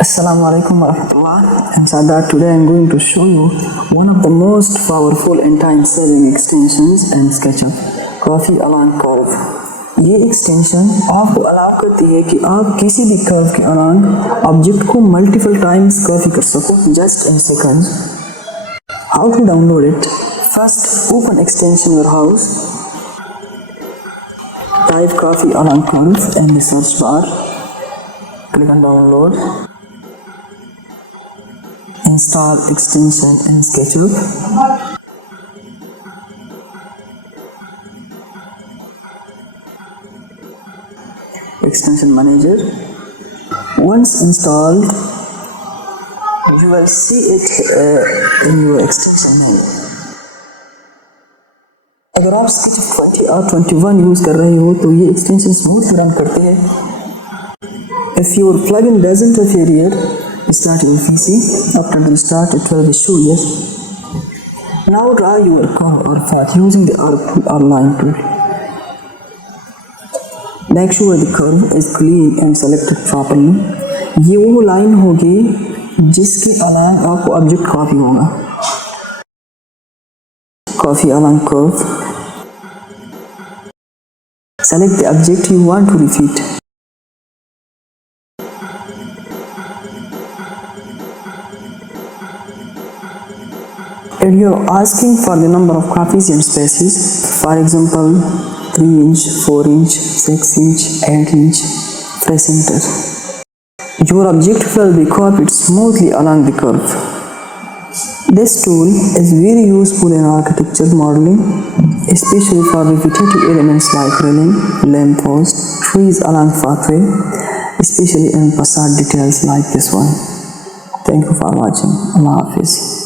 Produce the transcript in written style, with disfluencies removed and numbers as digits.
Assalamu alaikum warahmatullah. I'm Sadat. Today I'm going to show you one of the most powerful and time-saving extensions in SketchUp, Coffee Along Curve. ये extension आपको allow करती है कि आप किसी भी curve के अलांग ऑब्जेक्ट को मल्टीपल टाइम्स कॉपी कर सको just in seconds. How to download it? First, open extension warehouse. Type Coffee Along Curve in the search bar. Click on download. Install extension in SketchUp. Extension manager. Once installed, you will see it in your extension menu. अगर आप SketchUp 20 और 21 use कर रहे हो तो ये extension smooth run करते हैं. If your plugin doesn't appear here, start your PC. After the start, it will be show here. Now draw your curve or path using the line tool. Make sure the curve is clean and selected properly. ये वो line होगी जिसके अलावा आपको object copy होगा. Copy along curve. Select the object you want to repeat. If you are asking for the number of copies and spaces, for example 3 inch, 4 inch, 6 inch, 8 inch, press enter. Your object will be copied smoothly along the curve. This tool is very useful in architecture modeling, especially for repetitive elements like railing, lamppost, trees along pathway, especially in facade details like this one. Thank you for watching. Allah Hafiz.